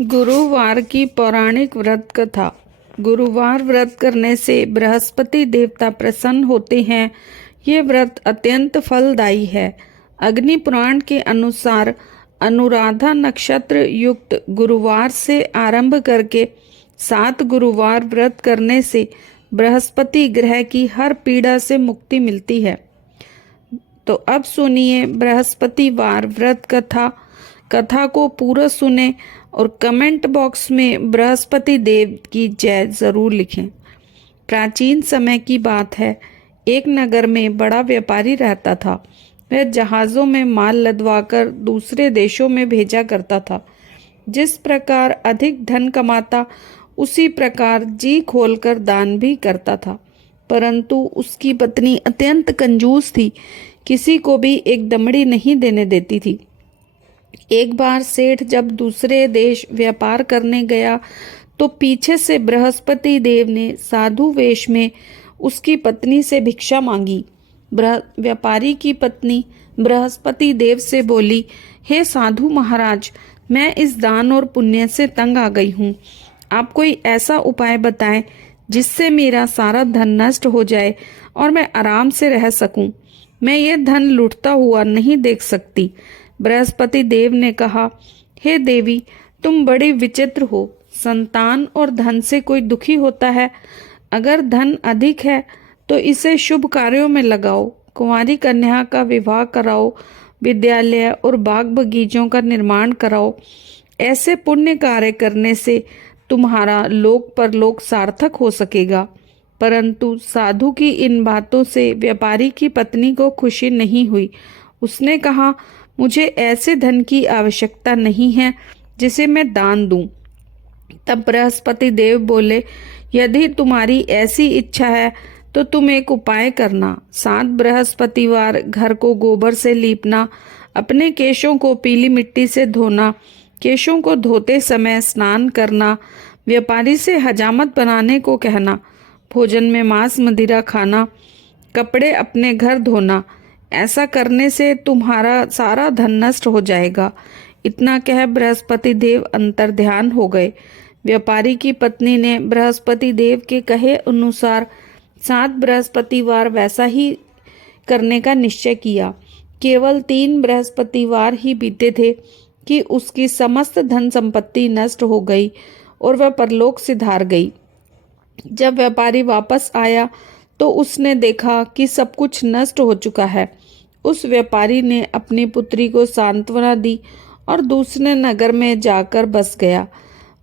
गुरुवार की पौराणिक व्रत कथा। गुरुवार व्रत करने से बृहस्पति देवता प्रसन्न होते हैं। ये व्रत अत्यंत फलदायी है। अग्नि पुराण के अनुसार अनुराधा नक्षत्र युक्त गुरुवार से आरंभ करके 7 गुरुवार व्रत करने से बृहस्पति ग्रह की हर पीड़ा से मुक्ति मिलती है। तो अब सुनिए बृहस्पतिवार व्रत कथा को पूरा सुने और कमेंट बॉक्स में बृहस्पति देव की जय जरूर लिखें। प्राचीन समय की बात है। एक नगर में बड़ा व्यापारी रहता था। वह जहाज़ों में माल लदवाकर दूसरे देशों में भेजा करता था। जिस प्रकार अधिक धन कमाता उसी प्रकार जी खोलकर दान भी करता था। परंतु उसकी पत्नी अत्यंत कंजूस थी। किसी को भी एक दमड़ी नहीं देने देती थी। एक बार सेठ जब दूसरे देश व्यापार करने गया तो पीछे से बृहस्पति देव ने साधु वेश में उसकी पत्नी से भिक्षा मांगी। व्यापारी की पत्नी बृहस्पति देव से बोली, हे साधु महाराज, मैं इस दान और पुण्य से तंग आ गई हूँ। आप कोई ऐसा उपाय बताएं जिससे मेरा सारा धन नष्ट हो जाए और मैं आराम से रह सकूं। मैं ये धन लूटता हुआ नहीं देख सकती। बृहस्पति देव ने कहा, हे देवी, तुम बड़ी विचित्र हो। संतान और धन से कोई दुखी होता है? अगर धन अधिक है तो इसे शुभ कार्यों में लगाओ। कुंवारी कन्या का विवाह कराओ, विद्यालय और बाग बगीचों का निर्माण कराओ। ऐसे पुण्य कार्य करने से तुम्हारा लोक परलोक सार्थक हो सकेगा। परंतु साधु की इन बातों से व्यापारी की पत्नी को खुशी नहीं हुई। उसने कहा, मुझे ऐसे धन की आवश्यकता नहीं है जिसे मैं दान दूं। तब बृहस्पति देव बोले, यदि तुम्हारी ऐसी इच्छा है तो तुम एक उपाय करना। 7 बृहस्पतिवार घर को गोबर से लीपना, अपने केशों को पीली मिट्टी से धोना, केशों को धोते समय स्नान करना, व्यापारी से हजामत बनाने को कहना, भोजन में मांस मदिरा खाना, कपड़े अपने घर धोना। ऐसा करने से तुम्हारा सारा धन नष्ट हो जाएगा। इतना कह बृहस्पति देव अंतर्ध्यान हो गए। व्यापारी की पत्नी ने बृहस्पति देव के कहे अनुसार 7 बृहस्पतिवार वैसा ही करने का निश्चय किया। केवल 3 बृहस्पतिवार ही बीते थे कि उसकी समस्त धन संपत्ति नष्ट हो गई और वह परलोक से धार गई। जब व्यापारी वापस आया तो उसने देखा कि सब कुछ नष्ट हो चुका है। उस व्यापारी ने अपनी पुत्री को सांत्वना दी और दूसरे नगर में जाकर बस गया।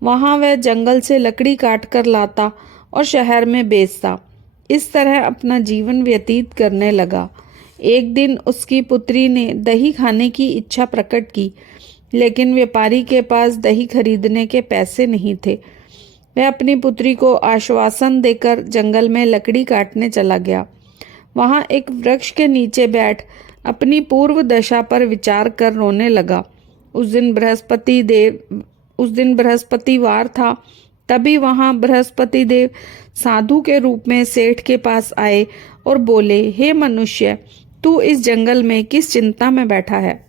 वहां वह जंगल से लकड़ी काट कर लाता और शहर में बेचता। इस तरह अपना जीवन व्यतीत करने लगा। एक दिन उसकी पुत्री ने दही खाने की इच्छा प्रकट की, लेकिन व्यापारी के पास दही खरीदने के पैसे नहीं थे। वह अपनी पुत्री को आश्वासन देकर जंगल में लकड़ी काटने चला गया। वहां एक वृक्ष के नीचे बैठ अपनी पूर्व दशा पर विचार कर रोने लगा। उस दिन बृहस्पतिवार था। तभी वहां बृहस्पति देव साधु के रूप में सेठ के पास आए और बोले, हे मनुष्य, तू इस जंगल में किस चिंता में बैठा है?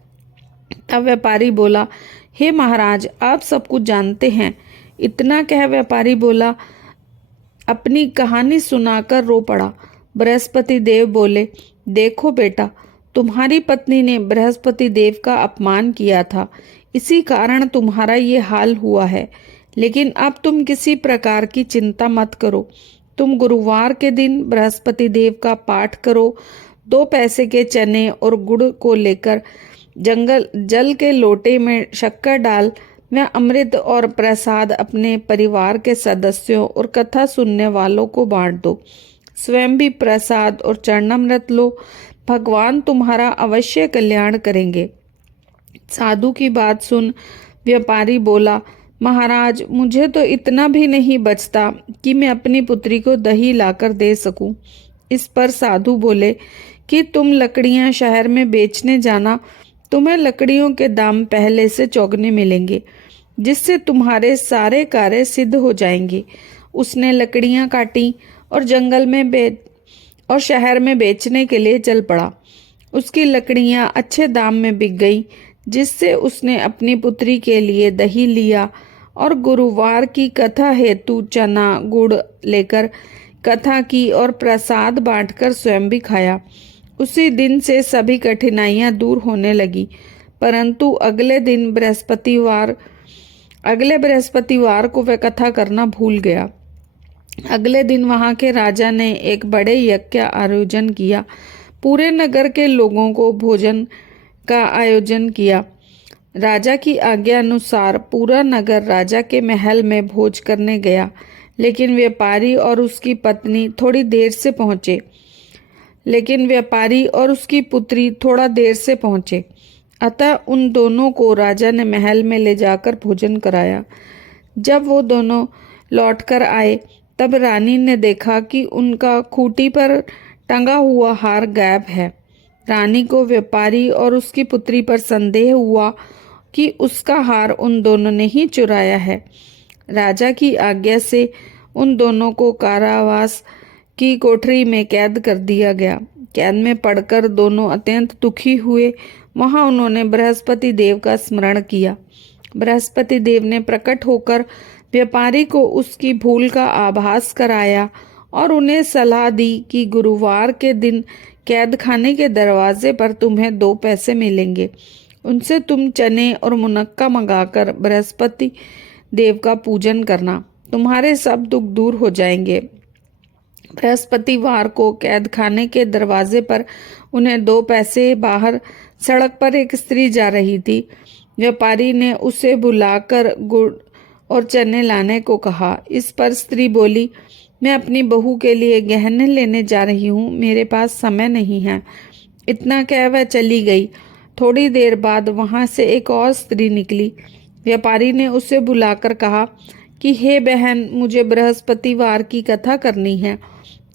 तब व्यापारी बोला, हे महाराज, आप सब कुछ जानते हैं। इतना कह व्यापारी बोला, अपनी कहानी सुनाकर रो पड़ा। बृहस्पति देव बोले, देखो बेटा, तुम्हारी पत्नी ने बृहस्पति देव का अपमान किया था, इसी कारण तुम्हारा ये हाल हुआ है। लेकिन अब तुम किसी प्रकार की चिंता मत करो। तुम गुरुवार के दिन बृहस्पति देव का पाठ करो। 2 पैसे के चने और गुड़ को लेकर जल के लोटे में शक्कर डाल व अमृत और प्रसाद अपने परिवार के सदस्यों और कथा सुनने वालों को बांट दो। स्वयं भी प्रसाद और चरणामृत लो। भगवान तुम्हारा अवश्य कल्याण करेंगे। साधु की बात सुन व्यापारी बोला, महाराज, मुझे तो इतना भी नहीं बचता कि मैं अपनी पुत्री को दही लाकर दे सकूं। इस पर साधु बोले कि तुम लकड़ियां शहर में बेचने जाना। तुम्हें लकड़ियों के दाम पहले से चौगने मिलेंगे, जिससे तुम्हारे सारे कार्य सिद्ध हो जाएंगे। उसने लकड़ियां काटी और जंगल में और शहर में बेचने के लिए चल पड़ा। उसकी लकड़ियां अच्छे दाम में बिक गई, जिससे उसने अपनी पुत्री के लिए दही लिया और गुरुवार की कथा हेतु चना गुड़ लेकर कथा की और प्रसाद बांटकर स्वयं भी खाया। उसी दिन से सभी कठिनाइयां दूर होने लगी। परंतु अगले बृहस्पतिवार को वह कथा करना भूल गया। अगले दिन वहां के राजा ने एक बड़े यज्ञ का आयोजन किया। पूरे नगर के लोगों को भोजन का आयोजन किया। राजा की आज्ञा अनुसार पूरा नगर राजा के महल में भोज करने गया, लेकिन व्यापारी और उसकी पुत्री थोड़ा देर से पहुंचे। अतः उन दोनों को राजा ने महल में ले जाकर भोजन कराया। जब वो दोनों लौटकर आए तब रानी ने देखा कि उनका खूंटी पर टंगा हुआ हार गायब है। रानी को व्यापारी और उसकी पुत्री पर संदेह हुआ कि उसका हार उन दोनों ने ही चुराया है। राजा की आज्ञा से उन दोनों को कारावास की कोठरी में कैद कर दिया गया। कैद में पड़कर दोनों अत्यंत दुखी हुए। वहां उन्होंने बृहस्पति देव का स्मरण किया। बृहस्पति देव ने प्रकट होकर व्यापारी को उसकी भूल का आभास कराया और उन्हें सलाह दी कि गुरुवार के दिन कैद खाने के दरवाजे पर तुम्हें 2 पैसे मिलेंगे। उनसे तुम चने और मुनक्का मंगाकर बृहस्पति देव का पूजन करना, तुम्हारे सब दुख दूर हो जाएंगे। बृहस्पतिवार को कैद खाने के दरवाजे पर उन्हें 2 पैसे बाहर सड़क पर एक स्त्री जा रही थी। व्यापारी ने उसे बुलाकर गुड़ और चने लाने को कहा। इस पर स्त्री बोली, मैं अपनी बहू के लिए गहने लेने जा रही हूँ, मेरे पास समय नहीं है। इतना कह वह चली गई। थोड़ी देर बाद वहां से एक और स्त्री निकली। व्यापारी ने उसे बुलाकर कहा कि हे बहन, मुझे बृहस्पतिवार की कथा करनी है,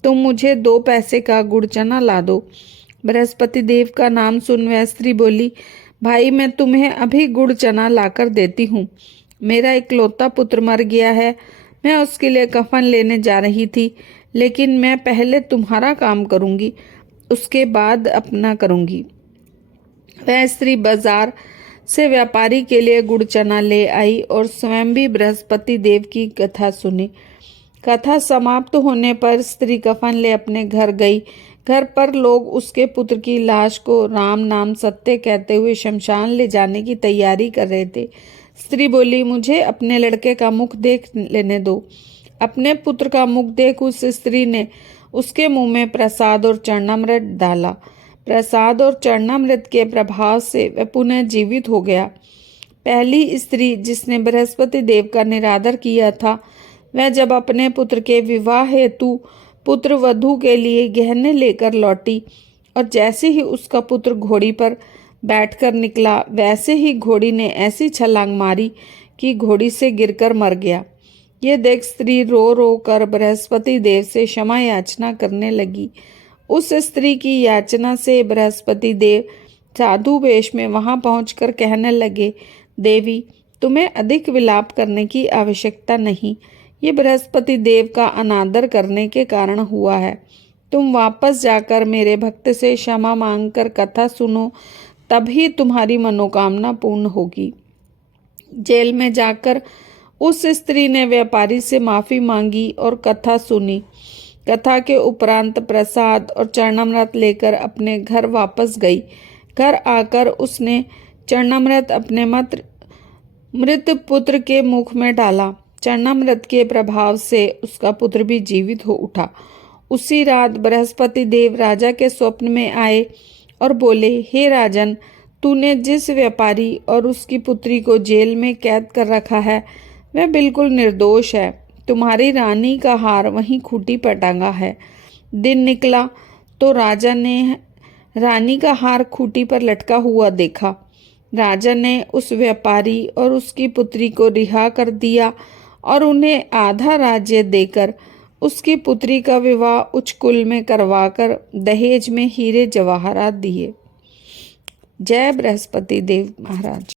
तुम मुझे 2 पैसे का गुड़ चना ला दो। बृहस्पति देव का नाम सुन वह स्त्री बोली, भाई मैं तुम्हें अभी गुड़ चना लाकर देती हूँ। मेरा इकलौता पुत्र मर गया है, मैं उसके लिए कफन लेने जा रही थी, लेकिन मैं पहले तुम्हारा काम करूँगी, उसके बाद अपना करूँगी। वह स्त्री बाजार से व्यापारी के लिए गुड़ चना ले आई और स्वयं भी बृहस्पति देव की कथा सुनी। कथा समाप्त होने पर स्त्री कफन ले अपने घर गई। घर पर लोग उसके पुत्र की लाश को राम नाम सत्य कहते हुए शमशान ले जाने की तैयारी कर रहे थे। स्त्री बोली, मुझे अपने लड़के का मुख देख लेने दो। अपने पुत्र का मुख देख उस स्त्री ने उसके मुंह में प्रसाद और चरणामृत डाला। प्रसाद और चरणामृत के प्रभाव से वह पुनः जीवित हो गया। पहली स्त्री जिसने बृहस्पति देव का निरादर किया था, वह जब अपने पुत्र के विवाह हेतु पुत्र वधू के लिए गहने लेकर लौटी और जैसे ही उसका पुत्र घोड़ी पर बैठकर निकला, वैसे ही घोड़ी ने ऐसी छलांग मारी कि घोड़ी से गिरकर मर गया। ये देख स्त्री रो रो कर बृहस्पति देव से क्षमा याचना करने लगी। उस स्त्री की याचना से बृहस्पति देव साधु वेश में वहां पहुंचकर कहने लगे, देवी, तुम्हें अधिक विलाप करने की आवश्यकता नहीं। ये बृहस्पति देव का अनादर करने के कारण हुआ है। तुम वापस जाकर मेरे भक्त से क्षमा मांगकर कथा सुनो, तभी तुम्हारी मनोकामना पूर्ण होगी। जेल में जाकर उस स्त्री ने व्यापारी से माफी मांगी और कथा सुनी। कथा के उपरांत प्रसाद और चरणामृत लेकर अपने घर वापस गई। घर आकर उसने चरणामृत अपने मृत पुत्र के मुख में डाला। चरणामृत के प्रभाव से उसका पुत्र भी जीवित हो उठा। उसी रात बृहस्पति देव राजा के स्वप्न में आए और बोले, हे राजन, तूने जिस व्यापारी और उसकी पुत्री को जेल में कैद कर रखा है, वह बिल्कुल निर्दोष है। तुम्हारी रानी का हार वहीं खूंटी पर टंगा है। दिन निकला तो राजा ने रानी का हार खूंटी पर लटका हुआ देखा। राजा ने उस व्यापारी और उसकी पुत्री को रिहा कर दिया और उन्हें आधा राज्य देकर उसकी पुत्री का विवाह उच्च कुल में करवाकर दहेज में हीरे जवाहरात दिए। जय बृहस्पति देव महाराज।